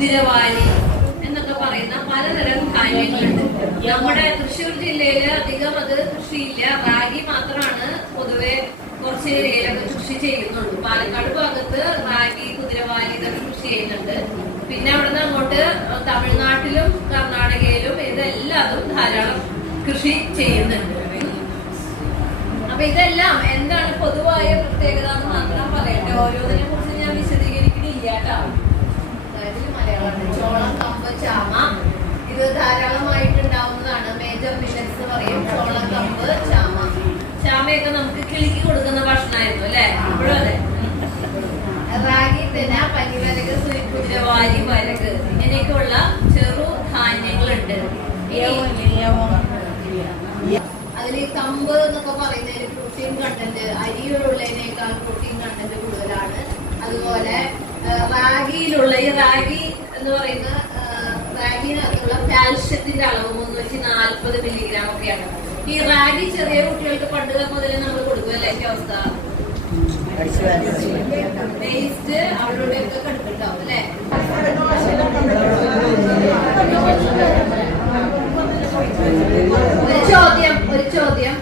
കുതിരവാലി എന്നൊക്കെ പറയുന്ന പലതരം ധാന്യങ്ങളുണ്ട് നമ്മുടെ തൃശ്ശൂർ ജില്ലയിൽ അധികം അത് കൃഷിയില്ല. റാഗി മാത്രമാണ് പൊതുവെ കുറച്ച് ഏരിയയിലൊക്കെ കൃഷി ചെയ്യുന്നുള്ളൂ. പാലക്കാട് ഭാഗത്ത് റാഗി കുതിരവാലി ഇതൊക്കെ കൃഷി ചെയ്യുന്നുണ്ട്. പിന്നെ അവിടെ നിന്ന് അങ്ങോട്ട് തമിഴ്നാട്ടിലും കർണാടകയിലും ഇതെല്ലാതും ധാരാളം കൃഷി ചെയ്യുന്നുണ്ട്. അപ്പൊ ഇതെല്ലാം എന്താണ് പൊതുവായ പ്രത്യേകത എന്ന് മാത്രം പറയട്ടെ? ഓരോന്നിനെ ചാമയൊക്കെ നമുക്ക് കിളിക്ക് കൊടുക്കുന്ന ഭക്ഷണമായിരുന്നു അല്ലെ? ഇപ്പോഴും അതെ. റാഗി തെന പനിവരക് കുതിരവാലി വരക് ഇങ്ങനെയൊക്കെയുള്ള ചെറു ധാന്യങ്ങളുണ്ട്. അതിൽ തമ്പ് എന്നൊക്കെ പറയുന്നതിന് പ്രോട്ടീൻ കണ്ടന്റ് അരിയിലുള്ളതിനേക്കാൾ പ്രോട്ടീൻ കണ്ടന്റ് കൂടുതലാണ്. അതുപോലെ റാഗിയിലുള്ള ഈ റാഗി എന്ന് പറയുന്ന റാഗിനകത്തുള്ള കാൽഷ്യത്തിന്റെ അളവ് മുന്നൂറ്റി നാൽപ്പത് മില്ലിഗ്രാം ഒക്കെയാണ്. ഈ റാഗി ചെറിയ അവരുടെ ഒക്കെ അല്ലേ? ഒരു ചോദ്യം ഒരു ചോദ്യം.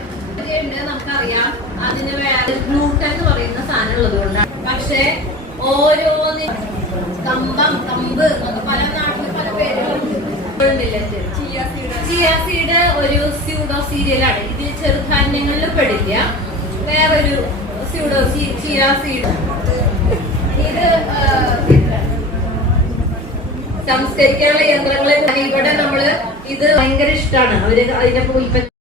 നമുക്കറിയാം. അതിന് വേറെ ഗ്ലൂട്ടൻ എന്ന് പറയുന്ന സാധനം ഉള്ളത് കൊണ്ടാണ്. പക്ഷെ ഓരോന്നി കമ്പം കമ്പ് എന്നൊക്കെ പല നാട്ടിലും പല പേരുകളുണ്ട്. Chia seed. ഒരു സ്യൂഡോ സീരിയലാണ് ഇതിൽ ചെറുധാന്യങ്ങളിൽ പെടില്ല. വേറൊരു സ്യൂഡോ ഇത് സംസ്കരിക്കാനുള്ള യന്ത്രങ്ങളെ ഇവിടെ നമ്മൾ ഇത് ഭയങ്കര ഇഷ്ടമാണ് അവർ അതിന്റെ ഉൽപ്പത്തി